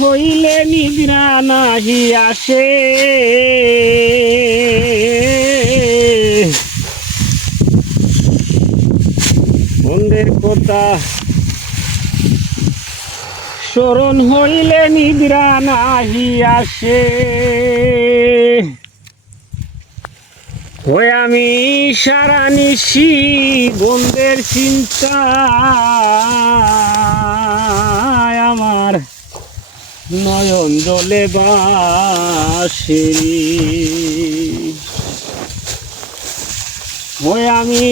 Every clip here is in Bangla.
হইলে নিদ্রা নাহি আসে, বন্ধের কথা স্মরণ হইলে নিদ্রা নাহি আসে। ওই আমি সারা নিশি বন্ধের চিন্তা, আমার নয়ন জলে বাসে। ওই আমি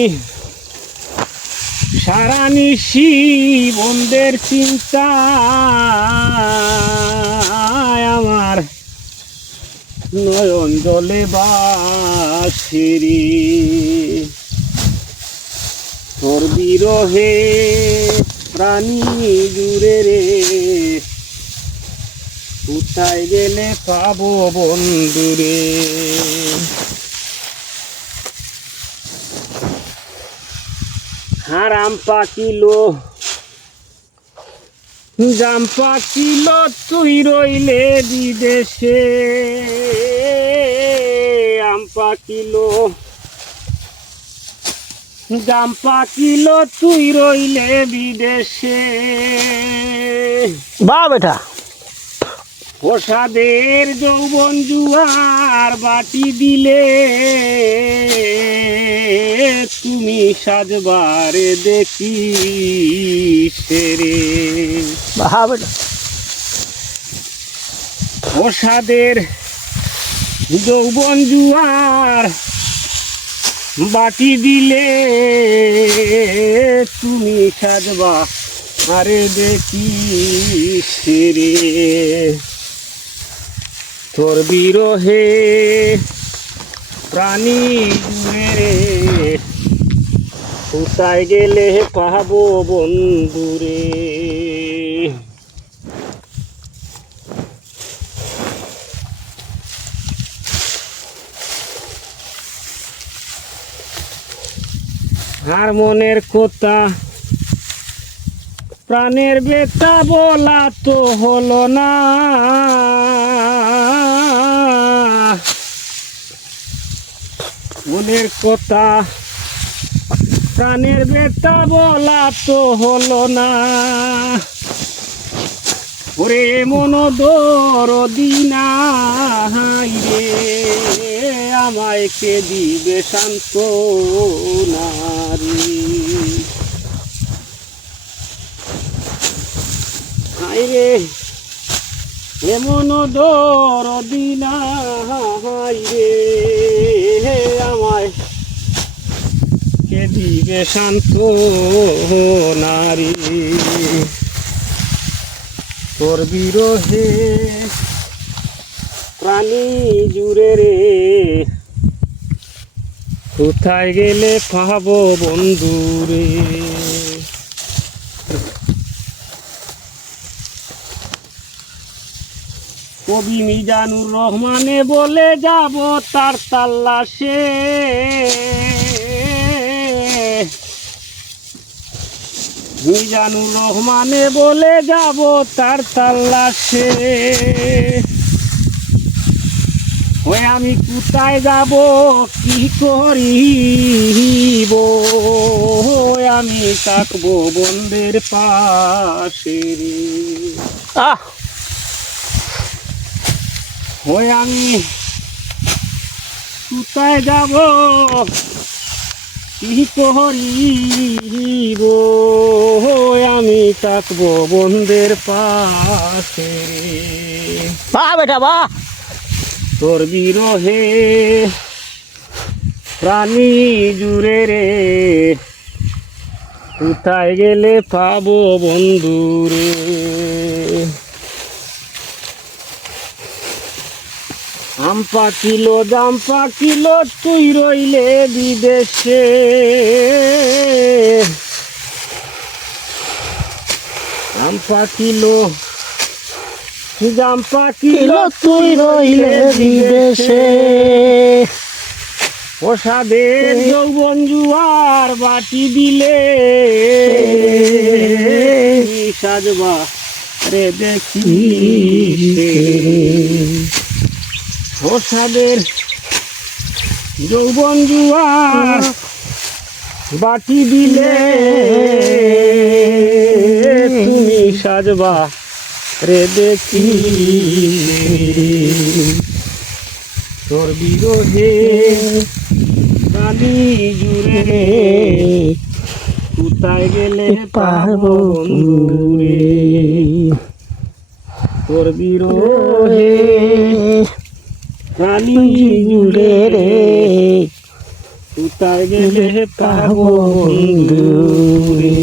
সারা নিশি বন্ধের চিন্তা, আমার নয়ন জলে বাসে। তোর বিরহে প্রাণী জুড়ে রে, কোথায় গেলে পাবো বন্ধুরে। হারাম পাকিলো জাম পাকিলো তুই রইলে বিদেশে, আম পাকিলো জাম পাকিলো তুই রইলে বিদেশে। বাহ বেটা, প্রসাদের যৌবন জুয়ার বাটি দিলে, তুমি সাজবারে দেখি সেরে। বাহ বেটা, প্রসাদের যৌবন জুয়ার বাটি দিলে, তুমি সাজবা আরে দেখি সেরে। তোর বিরহে প্রাণী জুড়ে রে, কোথায় গেলে পাবো বন্ধুরে। আর মনের কথা প্রাণের বেতা বলা তো হলো না, মনের কথা প্রাণের বেতা বলা তো হলো না। ওরে মন দরদি নাই রে, আমায় কে দিবে শান্ত নারী। হাই রে এমন দরদি নাই রে, আমায় কে দিবে শান্ত নারী। তোর বিরহে প্রাণী জুড়ে রে, কোথায় গেলে পাবো বন্ধুরে। কবি মিজানুর রহমানে বলে যাব তার তাল্লাশে, মিজানুর রহমানে বলে যাব তার তাল্লাশে। ওই আমি কোথায় যাব কি করিব, আমি থাকবো বন্ধের পাশে। আহ ওই আমি কোথায় যাব কি করিব, আমি থাকবো বন্ধের পাশে। বাহ বেটা বাহ, তোর বিরহে প্রাণী জুড়ে রে, কোথায় গেলে পাবো বন্ধুরে। আম পাকিলো জাম পাকিলো তুই রইলে বিদেশে, আম পাকিলো জাম পাকিলো তুই রইলে বিদেশে। প্রসাদের যৌবন জুয়ার বাটি দিলে, সাজবা রে দেখি প্রসাদের যৌবন জুয়ার বাটি দিলে তুমি সাজবা রে দেখি তোর বিরোধে কালি জুড়ে রে কোথায় গেলে পাবো বন্ধুরে তোর বিরোধে কালি জুড়ে রে কোথায় গেলে পাবো বন্ধুরে